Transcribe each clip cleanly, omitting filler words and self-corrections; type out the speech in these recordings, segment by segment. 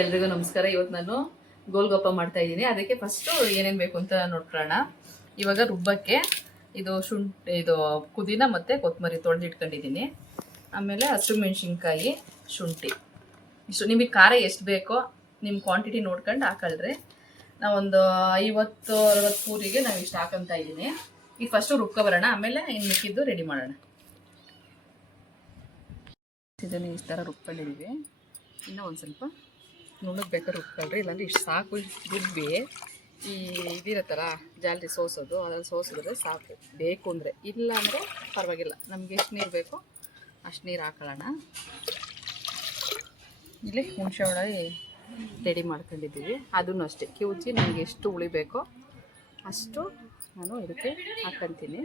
ಎಲ್ರಿಗೂ ನಮಸ್ಕಾರ. ಇವತ್ತು ನಾನು ಗೋಲ್ಗಪ್ಪ ಮಾಡ್ತಾ ಇದ್ದೀನಿ. ಅದಕ್ಕೆ ಫಸ್ಟು ಏನೇನು ಬೇಕು ಅಂತ ನೋಡ್ಕೊಳ್ಳೋಣ. ಇವಾಗ ರುಬ್ಬಕ್ಕೆ ಇದು ಇದು ಪುದೀನ ಮತ್ತು ಕೊತ್ತಂಬರಿ ತೊಳೆದಿಟ್ಕೊಂಡಿದ್ದೀನಿ. ಆಮೇಲೆ ಹಸಿಮೆಣ್ಸಿನ್ಕಾಯಿ, ಶುಂಠಿ. ಇಷ್ಟು ನಿಮಗೆ ಖಾರ ಎಷ್ಟು ಬೇಕೋ ನಿಮ್ಮ ಕ್ವಾಂಟಿಟಿ ನೋಡ್ಕೊಂಡು ಹಾಕೊಳ್ರಿ. ನಾವೊಂದು 50-60 ಪೂರಿಗೆ ನಾವು ಇಷ್ಟು ಹಾಕೊಂತ ಇದ್ದೀನಿ. ಈಗ ಫಸ್ಟು ರುಬ್ಕೊಬರೋಣ, ಆಮೇಲೆ ಇನ್ನು ಮಿಕ್ಕಿದ್ದು ರೆಡಿ ಮಾಡೋಣ. ಇದನ್ನು ಈ ಥರ ರುಬ್ಕೊಂಡಿದ್ದೀವಿ. ಇನ್ನೂ ಒಂದು ಸ್ವಲ್ಪ ನುಣ್ಣಗೆ ಬೇಕಾದ್ರೆ ರುಬ್ಕೊಳ್ರಿ, ಇಲ್ಲಾಂದ್ರೆ ಇಷ್ಟು ಸಾಕು. ಇಷ್ಟು ರುಬ್ಬಿ ಈ ಇದಿರತ್ತಲ್ಲ ಜಾಲರಿ ಸೋಸೋದು, ಅದ್ರಲ್ಲಿ ಸೋಸಿದ್ರೆ ಸಾಕು ಬೇಕು ಅಂದರೆ. ಇಲ್ಲ ಅಂದರೆ ಪರವಾಗಿಲ್ಲ, ನಮಗೆ ಎಷ್ಟು ನೀರು ಬೇಕೋ ಅಷ್ಟು ನೀರು ಹಾಕೊಳ್ಳೋಣ. ಇಲ್ಲಿ ಹುಣಸೆ ಒಳಗೆ ರೆಡಿ ಮಾಡ್ಕೊಂಡಿದ್ದೀವಿ. ಅದನ್ನು ಅಷ್ಟೇ ಕಿವುಚಿ ನನಗೆ ಎಷ್ಟು ಉಳಿಬೇಕೋ ಅಷ್ಟು ನಾನು ಇದಕ್ಕೆ ಹಾಕ್ಕೊತೀನಿ.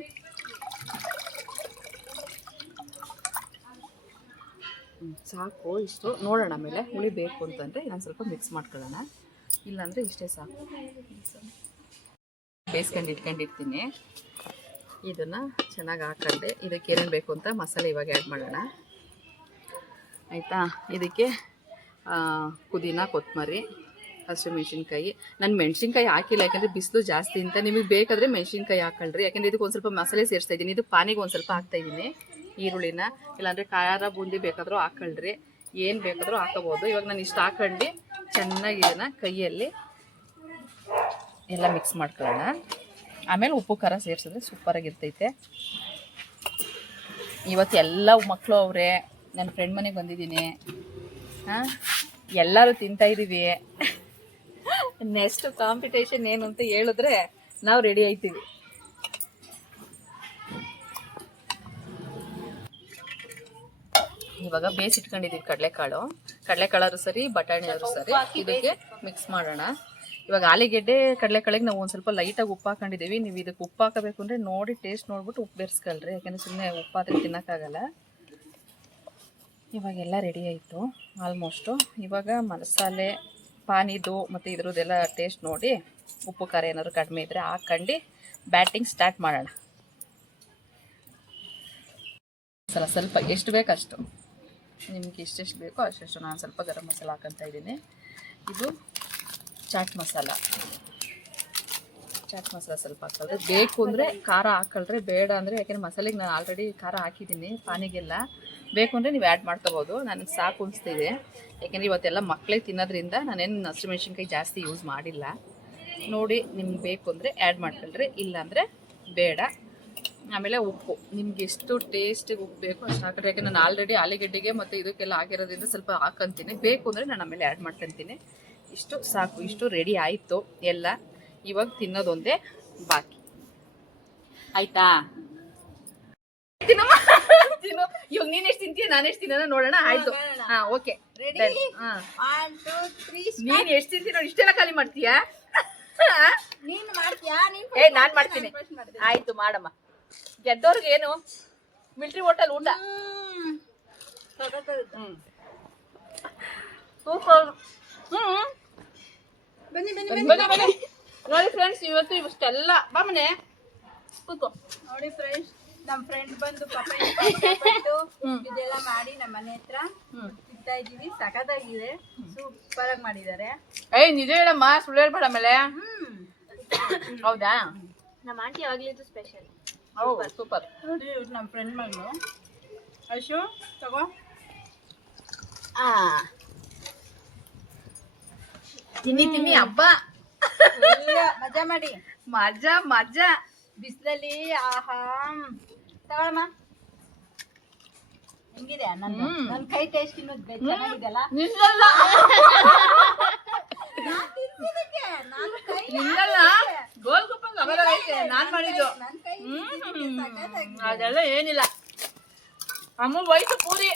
ಸಾಕು ಇಷ್ಟು. ನೋಡೋಣ ಆಮೇಲೆ ಉಳಿಬೇಕು ಅಂತಂದರೆ ನಾನು ಸ್ವಲ್ಪ ಮಿಕ್ಸ್ ಮಾಡ್ಕೊಳ್ಳೋಣ, ಇಲ್ಲಾಂದರೆ ಇಷ್ಟೇ ಸಾಕು. ಬೇಯಿಸ್ಕೊಂಡು ಇಟ್ಕೊಂಡಿರ್ತೀನಿ. ಇದನ್ನು ಚೆನ್ನಾಗಿ ಹಾಕ್ಕೊಂಡೆ ಇದಕ್ಕೆ ಏನೇನು ಬೇಕು ಅಂತ ಮಸಾಲೆ ಇವಾಗ ಆ್ಯಡ್ ಮಾಡೋಣ, ಆಯಿತಾ. ಇದಕ್ಕೆ ಪುದೀನ, ಕೊತ್ತಂಬರಿ, ಹಸಿಮೆಣ್ಸಿನ್ಕಾಯಿ. ನಾನು ಮೆಣಸಿನ್ಕಾಯಿ ಹಾಕಿಲ್ಲ, ಯಾಕೆಂದರೆ ಬಿಸಿಲು ಜಾಸ್ತಿ ಅಂತ. ನಿಮಗೆ ಬೇಕಾದರೆ ಮೆಣಸಿನ್ಕಾಯಿ ಹಾಕೊಳ್ರಿ, ಯಾಕೆಂದರೆ ಇದಕ್ಕೆ ಒಂದು ಸ್ವಲ್ಪ ಮಸಾಲೆ ಸೇರಿಸ್ತಾ ಇದ್ದೀನಿ. ಇದು ಪಾನಿಗೆ ಒಂದು ಸ್ವಲ್ಪ ಹಾಕ್ತಾಯಿದ್ದೀನಿ ಈರುಳ್ಳಿನ. ಇಲ್ಲಾಂದರೆ ಖಾರ ಬೂಂದಿ ಬೇಕಾದರೂ ಹಾಕೊಳ್ರಿ, ಏನು ಬೇಕಾದರೂ ಹಾಕೋಬೋದು. ಇವಾಗ ನಾನು ಇಷ್ಟು ಹಾಕೊಂಡು ಚೆನ್ನಾಗಿ ಇದನ್ನು ಕೈಯಲ್ಲಿ ಎಲ್ಲ ಮಿಕ್ಸ್ ಮಾಡ್ಕೊಳ್ಳೋಣ. ಆಮೇಲೆ ಉಪ್ಪು ಖಾರ ಸೇರಿಸಿದ್ರೆ ಸೂಪರಾಗಿರ್ತೈತೆ. ಇವತ್ತು ಎಲ್ಲ ಮಕ್ಕಳು ಅವರೇ, ನನ್ನ ಫ್ರೆಂಡ್ ಮನೆಗೆ ಬಂದಿದ್ದೀನಿ. ಎಲ್ಲರೂ ತಿಂತಾಯಿದ್ದೀವಿ. ನೆಕ್ಸ್ಟ್ ಕಾಂಪಿಟೇಷನ್ ಏನು ಅಂತ ಹೇಳಿದ್ರೆ ನಾವು ರೆಡಿ ಆಯ್ತೀವಿ. ಇವಾಗ ಬೇಯಿಸಿಟ್ಕೊಂಡಿದ್ದೀವಿ ಕಡಲೆಕಾಳು ಸರಿ, ಬಟಾಣಿ ಆದರೂ ಸರಿ. ಇದಕ್ಕೆ ಮಿಕ್ಸ್ ಮಾಡೋಣ. ಇವಾಗ ಆಲೂಗೆಡ್ಡೆ, ಕಡಲೆಕಾಳಿಗೆ ನಾವು ಒಂದು ಸ್ವಲ್ಪ ಲೈಟಾಗಿ ಉಪ್ಪು ಹಾಕೊಂಡಿದ್ದೀವಿ. ನೀವು ಇದಕ್ಕೆ ಉಪ್ಪು ಹಾಕಬೇಕು ಅಂದರೆ ನೋಡಿ ಟೇಸ್ಟ್ ನೋಡ್ಬಿಟ್ಟು ಉಪ್ಪು ಬೆರೆಸ್ಕೊಳ್ರಿ, ಯಾಕೆಂದರೆ ಸುಮ್ಮನೆ ಉಪ್ಪಾದರೆ ತಿನ್ನೋಕ್ಕಾಗಲ್ಲ. ಇವಾಗೆಲ್ಲ ರೆಡಿ ಆಯಿತು ಆಲ್ಮೋಸ್ಟು. ಇವಾಗ ಮಸಾಲೆ ಪಾನಿದು ಮತ್ತು ಇದ್ರದ್ದೆಲ್ಲ ಟೇಸ್ಟ್ ನೋಡಿ ಉಪ್ಪು ಖಾರ ಏನಾದರೂ ಕಡಿಮೆ ಇದ್ದರೆ ಹಾಕ್ಕೊಂಡು ಬ್ಯಾಟಿಂಗ್ ಸ್ಟಾರ್ಟ್ ಮಾಡೋಣ. ಸ್ವಲ್ಪ ಎಷ್ಟು ಬೇಕು ಅಷ್ಟು, ನಿಮಗೆ ಎಷ್ಟೆಷ್ಟು ಬೇಕೋ ಅಷ್ಟೆಷ್ಟು. ನಾನು ಸ್ವಲ್ಪ ಗರಂ ಮಸಾಲ ಹಾಕ್ಕೊತಾ ಇದ್ದೀನಿ. ಇದು ಚಾಟ್ ಮಸಾಲ ಸ್ವಲ್ಪ ಹಾಕೊಳ್ರಿ. ಬೇಕು ಅಂದರೆ ಖಾರ ಹಾಕೊಳ್ರಿ, ಬೇಡ ಅಂದರೆ ಯಾಕೆಂದರೆ ಮಸಾಲೆಗೆ ನಾನು ಆಲ್ರೆಡಿ ಖಾರ ಹಾಕಿದ್ದೀನಿ ಪಾನಿಗೆಲ್ಲ. ಬೇಕು ಅಂದರೆ ನೀವು ಆ್ಯಡ್ ಮಾಡ್ಕೋಬೋದು. ನನಗೆ ಸಾಕು ಅನಿಸ್ತಿದೆ, ಯಾಕೆಂದರೆ ಇವತ್ತೆಲ್ಲ ಮಕ್ಕಳಿಗೆ ತಿನ್ನೋದ್ರಿಂದ ನಾನೇನು ಹಸಿಮೆಣ್ಸಿನ್ಕಾಯಿ ಜಾಸ್ತಿ ಯೂಸ್ ಮಾಡಿಲ್ಲ. ನೋಡಿ ನಿಮ್ಗೆ ಬೇಕು ಅಂದರೆ ಆ್ಯಡ್ ಮಾಡ್ಕೊಳ್ರಿ, ಇಲ್ಲಾಂದರೆ ಬೇಡ. ಆಮೇಲೆ ಉಪ್ಪು ನಿಮ್ಗೆ ಎಷ್ಟು ಟೇಸ್ಟಿಗೆ ಉಪ್ಪು ಬೇಕು ಅಷ್ಟು ಹಾಕಿದ್ರೆ, ಯಾಕೆ ನಾನು ಆಲ್ರೆಡಿ ಆಲೂಗೆಡ್ಡೆಗೆ ಮತ್ತು ಇದಕ್ಕೆಲ್ಲ ಆಗಿರೋದ್ರಿಂದ ಸ್ವಲ್ಪ ಹಾಕೊತೀನಿ. ಬೇಕು ಅಂದರೆ ನಾನು ಆಮೇಲೆ ಆ್ಯಡ್ ಮಾಡ್ಕೊತೀನಿ. ಇಷ್ಟು ಸಾಕು. ಇಷ್ಟು ರೆಡಿ ಆಯಿತು ಎಲ್ಲ. ಇವಾಗ ತಿನ್ನೋದೊಂದೇ ಬಾಕಿ, ಆಯಿತಾ. ಇವಾಗ ನೀನು ಎಷ್ಟು ತಿಂತೀಯ, ನಾನು ಎಷ್ಟು ತಿನ್ನೋಣ ನೋಡೋಣ. ಆಯಿತು, ಹಾಂ, ಓಕೆ. ನೀನು ಎಷ್ಟು ತಿಂತೀಯ ನೋಡಿ, ಇಷ್ಟೆಲ್ಲ ಖಾಲಿ ಮಾಡ್ತೀಯಾ? ನಾನು ಮಾಡ್ತೀನಿ. ಆಯಿತು, ಮಾಡಮ್ಮ. ಗೆದ್ದವ್ರಿಗೆ ಏನು ಮಿಲ್ಟ್ರಿ ಹೋಟೆಲ್ ಊಟ. ನೋಡಿ ಫ್ರೆಂಡ್ಸ್, ಇವತ್ತು ಇಷ್ಟೆಲ್ಲ ಬಾ ಮನೆ ಕೂತ್ಕೋ. ನೋಡಿ ಫ್ರೆಂಡ್ಸ್, ನಮ್ಮ ಫ್ರೆಂಡ್ ಬಂದು ಇದೆಲ್ಲ ಮಾಡಿ ನಮ್ಮ ಮನೆ ಹತ್ರ ತಿಂತಾ ಇದೀವಿ. ಸಖತ್ತಾಗಿದೆ, ಸೂಪರ್ ಆಗಿ ಮಾಡಿದ್ದಾರೆ. ನಿಜ ಹೇಳಮ್ಮ, ಸುಳ್ಳು ಹೇಳ್ಬೇಡ. ಆಮೇಲೆ ಹೌದಾ, ನಮ್ಮ ಆಂಟಿ ಯಾವಾಗಲೂ ಸ್ಪೆಷಲ್. ಹೌದು, ಸೂಪರ್. ನೋಡಿ ನಮ್ಮ ಫ್ರೆಂಡ್ ಮಗಳು ಅಶು, ತಗೋ. ತಿನ್ನಿ ಹಬ್ಬ ಮಜಾ ಮಾಡಿ. ಮಜಾ ಬಿಸಿಲಲ್ಲಿ. ಆಹಾ, ತಗೊಳಮ್ಮ. ಹೆಂಗಿದೆ ನನ್ನ ಕೈ ಟೇಸ್ಟ್? ಇನ್ನೊಂದು ಚೆನ್ನಾಗಿದೆಲ್ಲ. ಗೋಲ್ಗಪ್ಪ ನಾನ್ ಮಾಡಿದ್ದು ಅದೆಲ್ಲ ಏನಿಲ್ಲ. ಅಮ್ಮ ವಯಸ್ಸು ಪೂರಿ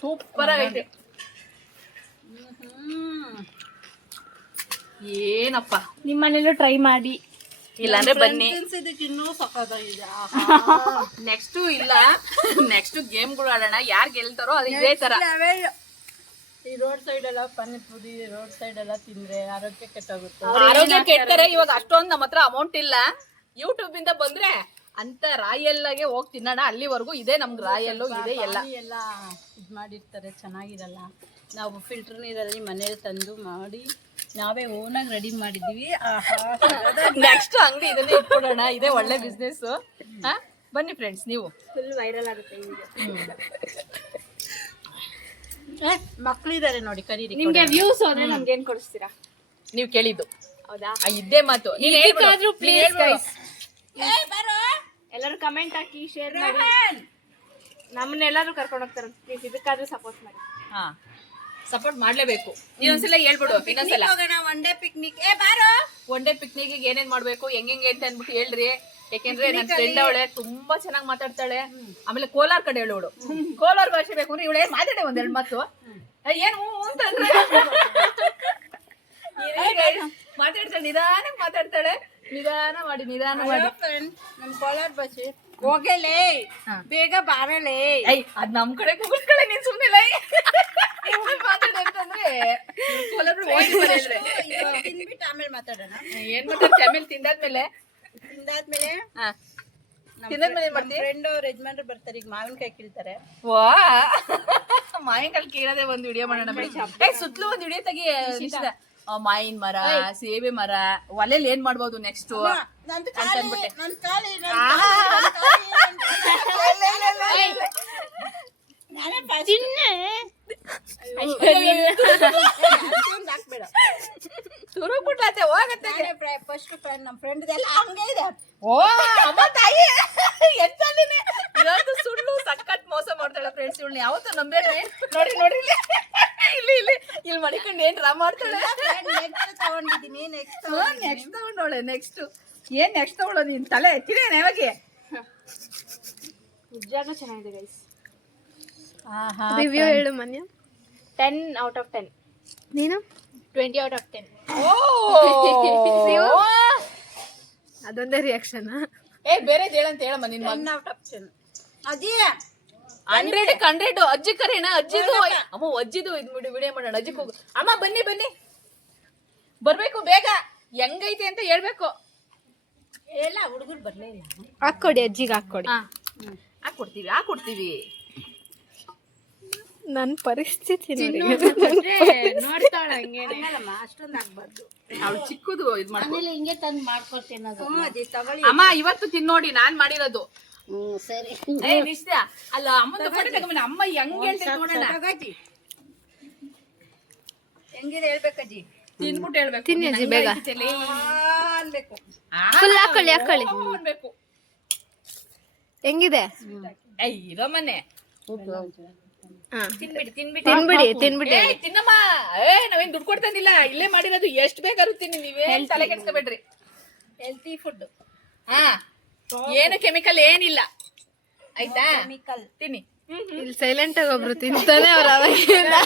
ಸೂಪರ್ ಆಗೈತೆ. ಏನಪ್ಪ, ನಿಮ್ಮನೇಲೂ ಟ್ರೈ ಮಾಡಿ, ಇಲ್ಲಾಂದ್ರೆ ಬನ್ನಿ. ಇನ್ನೂ ಸಖತ್ತಾಗಿದೆ. ನೆಕ್ಸ್ಟ್ ಇಲ್ಲ, ನೆಕ್ಸ್ಟ್ ಗೇಮ್ಗಳು ಆಡೋಣ. ಯಾರು ಗೆಲ್ತಾರೋ ಅದು ಇದೇ ತರ. ಈ ರೋಡ್ ಸೈಡ್ ಎಲ್ಲ ಪಾನಿಪುರಿ ರೋಡ್ ಸೈಡ್ ಎಲ್ಲ ತಿಂದ್ರೆ ಆರೋಗ್ಯ ಕೆಟ್ಟೋಗುತ್ತೆ. ಆರೋಗ್ಯ ಕೆಡ್ತಾರೆ. ಇವಾಗ ಅಷ್ಟೊಂದು ನಮ್ಮ ಹತ್ರ ಅಮೌಂಟ್ ಇಲ್ಲ. ಯೂಟ್ಯೂಬ್ ಇಂದ ಬಂದ್ರೆ ಅಂತ ರಾಯಲ್ಲಾಗೆ ಹೋಗಿ ತಿನ್ನೋಣ. ಅಲ್ಲಿವರೆಗೂ ಇದೆ ನಮ್ಗೆ ರಾಯಲ್ಲು ಇದೆ ಎಲ್ಲ ಎಲ್ಲ ಇದು ಮಾಡಿರ್ತಾರೆ, ಚೆನ್ನಾಗಿರಲ್ಲ. ನಾವು ಫಿಲ್ಟರ್ ನೀರಲ್ಲಿ ಮನೇಲಿ ತಂದು ಮಾಡಿ ನಾವೇ ಓನಾಗಿ ರೆಡಿ ಮಾಡಿದ್ದೀವಿ. ನೆಕ್ಸ್ಟ್ ಅಂಗಡಿ ಇದನ್ನೇ ಇಟ್ಕೊಡೋಣ, ಇದೇ ಒಳ್ಳೆ ಬಿಸ್ನೆಸ್. ಬನ್ನಿ ಫ್ರೆಂಡ್ಸ್, ನೀವು ಫುಲ್ ವೈರಲ್ ಆಗುತ್ತೆ ಮಕ್ಕಳಿದ್ದಾರೆ ನೋಡಿ, ಕರೀರಿ. ನಿಮ್ಗೆ ವ್ಯೂಸ್ ಹೋದ್ರೆ ನಮ್ಗೆ ಏನ್ ಕೊಡಿಸ್ತೀರಾ? ನೀವು ಕೇಳಿದ್ದು ಹೌದಾ? ಇದ್ದೇ ಮಾತು. ಪ್ಲೀಸ್ ಗೈಸ್, ಎಲ್ಲರೂ ಕಮೆಂಟ್ ಹಾಕಿ ಶೇರ್ ಮಾಡಿ, ನಮ್ಮನ್ನೆಲ್ಲರೂ ಕರ್ಕೊಂಡು ಹೋಗ್ತಾರೆ. ಪ್ಲೀಸ್ ಇದಕ್ಕಾದ್ರೂ ಸಪೋರ್ಟ್ ಮಾಡಿ. ಹಾ, ಸಪೋರ್ಟ್ ಮಾಡ್ಲೇಬೇಕು. ಇನ್ನೊಂದ್ಸಲ ಹೇಳ್ಬಿಡು, ಇನ್ನೊಂದ್ಸಲ one day picnic one day picnic ಏನೇನ್ ಮಾಡ್ಬೇಕು, ಹೆಂಗೆ ಅಂತ ಅಂದ್ಬಿಟ್ಟು ಹೇಳ್ರಿ. ಯಾಕೆಂದ್ರೆ ನನ್ನ ಫ್ರೆಂಡ್ ಅವಳೆ ತುಂಬಾ ಚೆನ್ನಾಗಿ ಮಾತಾಡ್ತಾಳೆ. ಆಮೇಲೆ ಕೋಲಾರ ಕಡೆ ಹೇಳೋಳು, ಕೋಲಾರ ಭಾಷೆ ಬೇಕು ಅಂದ್ರೆ ಇವಳೆ ಮಾತಾಡೆ ಒಂದೆರಡು ಮಾತು. ಏನು ಅಂತಂದ್ರೆ ಮಾತಾಡ್ತಾಳೆ, ನಿಧಾನಕ್ಕೆ ಮಾತಾಡ್ತಾಳೆ. ನಿಧಾನ ಮಾಡಿ ನಮ್ ಕೋಲಾರ ಭಾಷೆ ಹೋಗಲೇ ಬೇಗ ಬಾರಲೇ. ಅದ್ ನಮ್ ಕಡೆ ಕುಗಿಸ್ಕೊಳ್ಳೆ, ನೀನ್ ಸುಮ್ನಿಲ್ಲ ಮಾತಾಡ ಅಂತಂದ್ರೆ ತಿನ್ಬಿಟ್ಟು ಆಮೇಲೆ ಮಾತಾಡೋಣ. ಏನ್ ಮಾತಾಡ್ತಿ ಆಮೇಲೆ ತಿಂದಾದ್ಮೇಲೆ ತಿಂದಾದ್ಮೇಲೆ ತಿಂದಾದ್ಮೇಲೆ ಏನ್ ಮಾಡ್ತಿ? ಫ್ರೆಂಡ್ ಅವ್ರ ಯಜಮಾನ್ರು ಬರ್ತಾರೆ, ಈಗ ಮಾವಿನಕಾಯಿ ಕೀಳ್ತಾರೆ. ವಾ, ಮಾವಿನಕಾಯಿ ಕೇಳದೆ ಒಂದ್ ವಿಡಿಯೋ ಮಾಡೋಣ ಬಿಡಿ. ಸುತ್ತಲೂ ಒಂದ್ ವಿಡಿಯೋ ತೆಗಿ. ಮಾವಿನ ಮರ, ಸೇಬೆ ಮರ, ಒಲೆಯಲ್ಲಿ ಏನ್ ಮಾಡ್ಬೋದು ನೆಕ್ಸ್ಟ್ ಅಂತಂದ್ಬಿಟ್ಟೆ. ತುರುಕ್ಬಿಟ್ಲಾತೆ ಹೋಗತ್ತೆ. ಫಸ್ಟ್ ಫ್ರೆಂಡ್ ನಮ್ ಫ್ರೆಂಡ್ ಎಲ್ಲ ಹಂಗೆ ಇದೆ. ಓ ಅಮ್ಮ ತಾಯಿ, ಎತ್ತಲ್ಲಿನೇ ಇವತ್ತು ಸುಳ್ಳು ಸಖತ್ ಮೋಸ ಮಾಡ್ತಾಳೆ ಫ್ರೆಂಡ್ಸ್. ಇವಳು ಯಾವತ್ತೂ ನಂಬೇಡ್ರಿ. ನೋಡಿ ನೋಡಿ ಇಲ್ಲಿ ಮಡಿಕೊಂಡು ಏನ್ ರಾ ಮಾಡ್ತಾಳೆ. ತಗೊಂಡಿದ್ದೀನಿ, ನೆಕ್ಸ್ಟ್ ತಗೊಂಡವಳೆ. ನೆಕ್ಸ್ಟ್ ಏನ್ ನೆಕ್ಸ್ಟ್ ತಗೊಳ್ಳೋದು? ನಿನ್ ತಲೆ ಎತ್ತಿದೇನೆ ಯಾವಾಗ? ನಿಜಾನು ಚೆನ್ನಾಗಿದೆ ಗೈಸ್. ರಿವ್ಯೂ ಹೇಳು ಮನ್ಯ. 10 out of 10. ನೀನು 20 out of 10. ಓ ಅದೊಂದೇ ರಿಯಾಕ್ಷನ್. ಬೇರೆ ಹೇಳಂತ ಹೇಳಮ್ಮ. ನಿನ್ 10 out of 10. ಅಜ್ಜಿ 100 ಅಜ್ಜಿ ಕರೇನಾ? ಅಜ್ಜಿದು ಅಮ್ಮ, ಅಜ್ಜಿದು ಇದ್ ವಿಡಿಯೋ ಮಾಡೋಣ. ಅಜ್ಜಿಗೆ ಹೋಗು. ಅಮ್ಮ ಬನ್ನಿ ಬನ್ನಿ, ಬರ್ಬೇಕು ಬೇಗ. ಹೆಂಗೈತೆ ಅಂತ ಹೇಳ್ಬೇಕು. ಎಲ್ಲ ಹುಡುಗರು ಬರ್ಲೇ ಇಲ್ಲ. ಹಾಕೊಡಿ, ಅಜ್ಜಿಗೆ ಹಾಕೊಡಿ. ಹಾಕೊಡ್ತೀವಿ. ನನ್ನ ಪರಿಸ್ಥಿತಿ ನೋಡ್ತಾಳ ಹಂಗೇನೆ. ಅಷ್ಟೊಂದು ಆಗ್ಬಾರ್ದು. ಅವಳು ಚಿಕ್ಕದು ಇದ್ ಮಾಡ್ಕೊಂಡು ಹಿಂಗೆ ತಂದು ಮಾಡ್ಕೊಡ್ತೇನೆ. ತಗೊಳ್ಳಿ ಅಮ್ಮ, ಇವತ್ತು ತಿನ್ನೋಡಿ ನಾನ್ ಮಾಡಿರೋದು. ಸರಿ. ನಿಶ್ಚಯ ಅಲ್ಲ, ಅಮ್ಮನ ಫೋಟೋ ತಗೊಂಬನ್ನಿ. ಅಮ್ಮ ಹೆಂಗ್ ಹೇಳ್ತೇನೆ ನೋಡೋಣ. ಹೆಂಗಿದೆ ಹೇಳ್ಬೇಕಜ್ಜಿ? ತಿನ್ಬಿಟ್ಟು ಹೇಳ್ಬೇಕು. ತಿನ್ನಿ ಅಜ್ಜಿ ಬೇಗ. ಅನ್ಬೇಕು. ಫುಲ್ ಹಾಕೊಳ್ಳಿ ಅನ್ಬೇಕು. ಹೆಂಗಿದೆ? ಇರಮ್ಮನೆ ತಿನ್ಬಿಡಿ. ತಿನ್ನಮ್ಮ. ನಾವೇನ್ ದುಡ್ಡು ಕೊಡ್ತಾನಿಲ್ಲ, ಇಲ್ಲೇ ಮಾಡಿರೋದು. ಎಷ್ಟು ಬೇಕಾದ್ರೂ ತಿನ್ನಿ, ನೀವೇನ್ ತಲೆ ಕೆಡ್ಸ್ಕೊಬೇಡ್ರಿ. Healthy food. ಹಾ, ಏನು ಕೆಮಿಕಲ್ ಏನಿಲ್ಲ, ಆಯ್ತಾ? ಕೆಮಿಕಲ್. ತಿನ್ನಿ. ಇಲ್ಲಿ ಸೈಲೆಂಟ್ ಆಗಿ ಒಬ್ರು ತಿಂತಾನೆ ಅವ್ರ ಅವಾಗಿಂದ.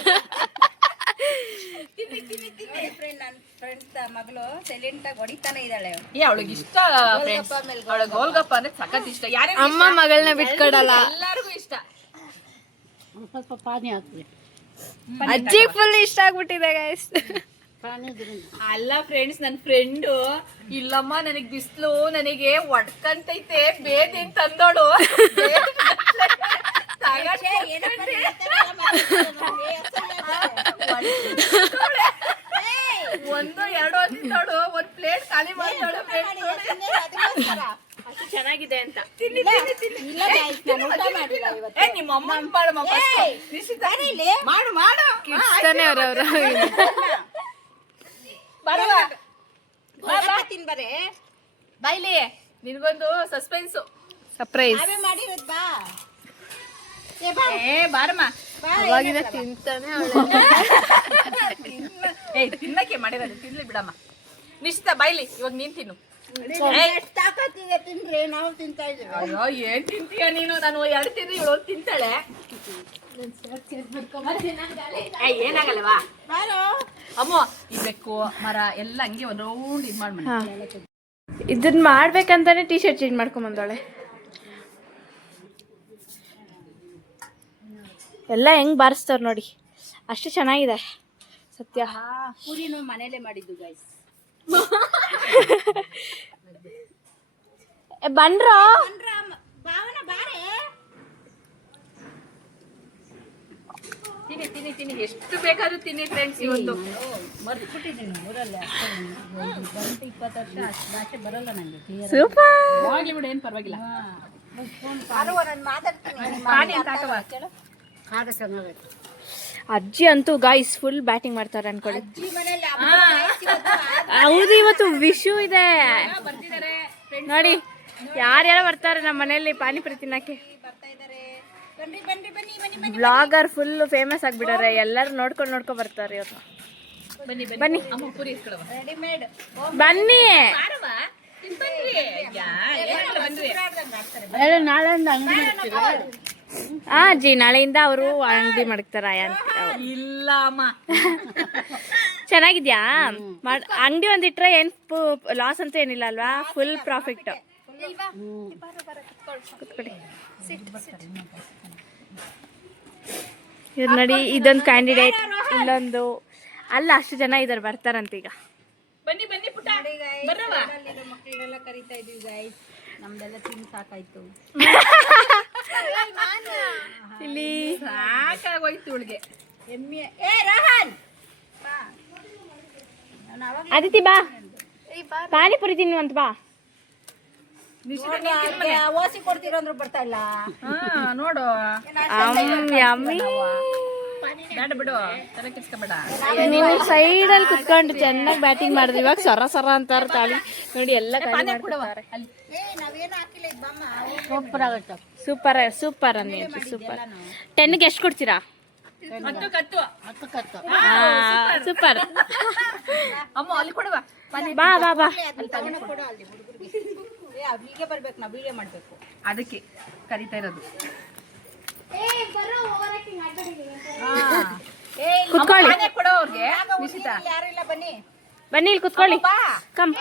ನನ್ನ ಫ್ರೆಂಡ್ ಮಗಳು ಸೈಲೆಂಟ್ ಆಗಿ ಹೊಡಿತಾನೆ ಇದ್ದಾಳೆ. ಅವಳಿಗೆ ಇಷ್ಟ ಅವಳ ಗೋಲ್ಗಪ್ಪ ಅಂದ್ರೆ ಸಖತ್ ಇಷ್ಟ. ಅಮ್ಮ ಮಗಳನ್ನ ಬಿಟ್ಕೊಡಲ್ಲ. ಎಲ್ಲರಿಗೂ ಇಷ್ಟ. ಸ್ವಲ್ಪ ಪಾನಿ ಹಾಕ್ರಿ. ಅಜ್ಜಿ ಫುಲ್ ಇಷ್ಟ ಆಗ್ಬಿಟ್ಟಿದೆ ಗೈಸ್. ಅಲ್ಲ ಫ್ರೆಂಡ್ಸ್, ನನ್ ಫ್ರೆಂಡು ಇಲ್ಲಮ್ಮ ನನಗ್ ಬಿಸ್ಲು ನನಗೆ ಒಡ್ಕಂತೈತೆ ಬೇದಿ ಅಂತ ತಂದೋಳು. ಒಂದು ಎರಡು ಅಂತಿದ್ದೋಳು, ಒಂದ್ ಪ್ಲೇಟ್ ಖಾಲಿ ಮಾಡ್ತಾಳು. ಅಷ್ಟು ಚೆನ್ನಾಗಿದೆ ಅಂತ. ನಿಮ್ಮ ಅಮ್ಮ ಮಾಡಮ್ಮ ಮಾಡು ಮಾಡು. ಕಿಡ್ಸ್ತಾನೆ ಅವ್ರವ್ರ. ತಿನ್ಬರೇ ಬಾಯ್ಲಿ, ನಿನ್ಗೊಂದು ಸಸ್ಪೆನ್ಸ್ ಸರ್ಪ್ರೈಸ್. ಮಾಡಿರೋದ್ ಬಾ. ಬಾರಮ್ಮ. ಅವಾಗಿಂದ ತಿಂತಾನೆ ತಿನ್ನಕ್ಕೆ ಮಾಡಿರೋದು, ತಿನ್ಲಿ ಬಿಡಮ್ಮ. ನಿಶ್ಚಿತ ಬಾಯ್ಲಿ, ಇವಾಗ ನೀನ್ ತಿನ್ನು. ತಾಕತ್ತಿದೆ, ತಿನ್ರಿ. ನಾವು ತಿಂತಾ ಇದ್ದೀವಿ. ಅಯ್ಯೋ, ಏನ್ ತಿಂತೀಯ ನೀನು? ನಾನು 2 ತಿಂದ್ರೆ ಇವಳು ತಿಂತಾಳೆ. ಏನಾಗಲ್ಲವಾ ಅಮ್ಮ? ಈ ಬೆಕ್ಕು ಮರ ಎಲ್ಲ ಹಂಗೆ ಒಂದ್ ರೌಂಡ್ ಇದ್ ಮಾಡಿ ಇದನ್ನ ಮಾಡ್ಬೇಕಂತಾನೆ ಟೀ ಶರ್ಟ್ ಚೇಂಜ್ ಮಾಡ್ಕೊಂಡ್ ಬಂದವಳೆ. ಎಲ್ಲ ಹೆಂಗ್ ಬಾರಿಸ್ತಾರ ನೋಡಿ, ಅಷ್ಟು ಚೆನ್ನಾಗಿದೆ ಸತ್ಯ. ಪೂರಿನೂ ಮನೇಲೆ ಮಾಡಿದ್ದು ಗೈಸ್. ಬನ್ರೋ ತಿನ್ನಿ ತಿನ್ನಿ ತಿನ್ನಿ, ಎಷ್ಟು ಬೇಕಾದ್ರೂ ತಿನ್ನಿ ಫ್ರೆಂಡ್ಸ್. ಇವತ್ತು ಮರ್ತ್ಬಿಟ್ಟಿದ್ದೀನಿ ಊರಲ್ಲಿ ಅಷ್ಟೇ ಬಂತು 20 ವರ್ಷ ಅಷ್ಟು ಭಾಷೆ ಬರಲ್ಲ ನನಗೆ ಕ್ಲಿಯರ್ ಸೂಪರ್. ಹೋಗ್ಲಿ ಬಿಡು, ಏನು ಪರವಾಗಿಲ್ಲ. ಅಜ್ಜಿ ಅಂತೂ ಗಾಯ್ಸ್ ಫುಲ್ ಬ್ಯಾಟಿಂಗ್ ಮಾಡ್ತಾರೆ ಅನ್ಕೊಳ್ಳಿ. ಹೌದು, ಇವತ್ತು ವಿಶು ಇದೆ ನೋಡಿ. ಯಾರ್ಯಾರು ಬರ್ತಾರೆ ನಮ್ಮ ಮನೆಯಲ್ಲಿ ಪಾನಿಪುರಿ ತಿನ್ನಕ್ಕೆ. ಬ್ಲಾಗರ್ ಫುಲ್ ಫೇಮಸ್ ಆಗ್ಬಿಟ್ಟಾರೆ, ಎಲ್ಲರೂ ನೋಡ್ಕೊಂಡು ಬರ್ತಾರೆ ಇವ್ರನ್ನ. ಬನ್ನಿ ಬನ್ನಿ ಬನ್ನಿ ಅಮ್ಮ ಪೂರಿ ಇಸ್ಕೊಳವ. ಬನ್ನಿ. ನಾಳೆಯಿಂದ ಅಂಗಡಿ ಇಡ್ತೀರಾ? ಅಜ್ಜಿ ನಾಳೆಯಿಂದ ಅವರು ಅಂಗಡಿ ಮಾಡ್ತಾರ. ಇಲ್ಲ ಅಮ್ಮ, ಚೆನ್ನಾಗಿದ್ಯಾ? ಅಂಗಡಿ ಒಂದಿಟ್ರೆ ಏನ್ ಲಾಸ್ ಅಂತ ಏನಿಲ್ಲ ಅಲ್ವಾ? Full profit. ಇವ್ರು ನೋಡಿ, ಇದೊಂದು ಕ್ಯಾಂಡಿಡೇಟ್, ಇಲ್ಲೊಂದು. ಅಲ್ಲ, ಅಷ್ಟು ಜನ ಇದಾರೆ, ಬರ್ತಾರಂತ ಈಗ. ಬನ್ನಿ ಬನ್ನಿ ಪುಟ್ಟ, ಬರ್ರವ. ಮಕ್ಕಳೆಲ್ಲ ಕರಿತಾ ಇದೀವಿ ಗಾಯ್ಸ್, ನಮ್ದೆಲ್ಲ ತಿಂದು ಸಾಕಾಯ್ತು. ಇಲ್ಲಿ ಸಾಕಾಗೋಯ್ತು ಇವಳಿಗೆ. ಎಮ್ಮೆ ಏ ರೋಹನ್ ಅದಿತಿ ಬಾ, ಪಾನಿಪುರಿ ತಿನ್ನುವಂತ ಬಾ. ಓಸಿ ಕೊಡ್ತೀರ ಅಂದ್ರು ಬರ್ತಾ ಇಲ್ಲ. ನೋಡು, ಯಮ್ಮಿ. ಬೇಡ ಬಿಡು, ತಲೆ ಕೆಡ್ಸ್ಕೊಬೇಡ. ಸೈಡ್ ಅಲ್ಲಿ ಕುತ್ಕೊಂಡು ಚೆನ್ನಾಗಿ ಬ್ಯಾಟಿಂಗ್ ಮಾಡಿದ್ವಿ. ಇವಾಗ ಸರ ಸರ ಅಂತಾರ ತಾಳಿ ನೋಡಿ, ಎಲ್ಲ ಸೂಪರ್ ಆಗುತ್ತೆ. ಸೂಪರ್ ಸೂಪರ್ ಅನ್ನಿ, ಸೂಪರ್. 10ಗೆ ಎಷ್ಟು ಕೊಡ್ತೀರಾ? ಕತ್ತು ಕತ್ತು ಸೂಪರ್. ಅಮ್ಮ ಅಲ್ಲಿ ಕೊಡುವ. ಬಾ ಬಾ ಬಾ. ಅಲ್ಲಿಗೆ ಬರ್ಬೇಕು, ನಾವು ವಿಡಿಯೋ ಮಾಡ್ಬೇಕು, ಅದಕ್ಕೆ ಕರಿತಾ ಇರೋದು. ಕುತ್ಕೊಳ್ಳಿ, ಕೊಡೋ ಅವ್ರಿಗೆ. ನಿಶಿತಾ ಯಾರಿಲ್ಲ ಬನ್ನಿ ಬನ್ನಿ ಇಲ್ಲಿ ಕುತ್ಕೊಳ್ಳಿ. ಕಮ್.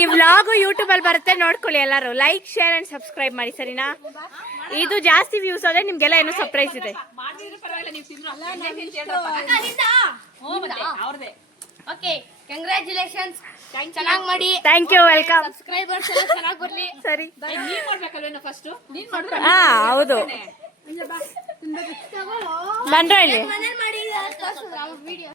ಈ ವ್ಲಾಗು ಯೂಟ್ಯೂಬ್ ಅಲ್ಲಿ ಬರುತ್ತೆ, ನೋಡ್ಕೊಳ್ಳಿ ಎಲ್ಲರೂ. ಲೈಕ್, ಶೇರ್ ಅಂಡ್ ಸಬ್ಸ್ಕ್ರೈಬ್ ಮಾಡಿ, ಸರಿನಾ? ಇದು ಜಾಸ್ತಿ ವ್ಯೂಸ್ ಆದ್ರೆ ನಿಮ್ಗೆಲ್ಲ ಏನೋ ಸರ್ಪ್ರೈಸ್ ಇದೆ. ಅವ್ರದೇ. Okay, congratulations. ಚೆನ್ನಾಗಿ ಮಾಡಿ. Thank you, welcome. ಸಬ್ಸ್ಕ್ರೈಬರ್ಸ್ ಎಲ್ಲ ಚೆನ್ನಾಗಿ ಬರ್ಲಿ. ಸರಿ. ನೀನ್ ಮಾಡ್ಬೇಕಲ್ವೇನೋ ಫಸ್ಟ್. ನೀನ್ ಮಾಡ್ಬೇಕು. ಹಾ ಹೌದು, ಬನ್ರೋ ಇಲ್ಲಿ. ಮನೇಲಿ ಮಾಡಿ ವಿಡಿಯೋ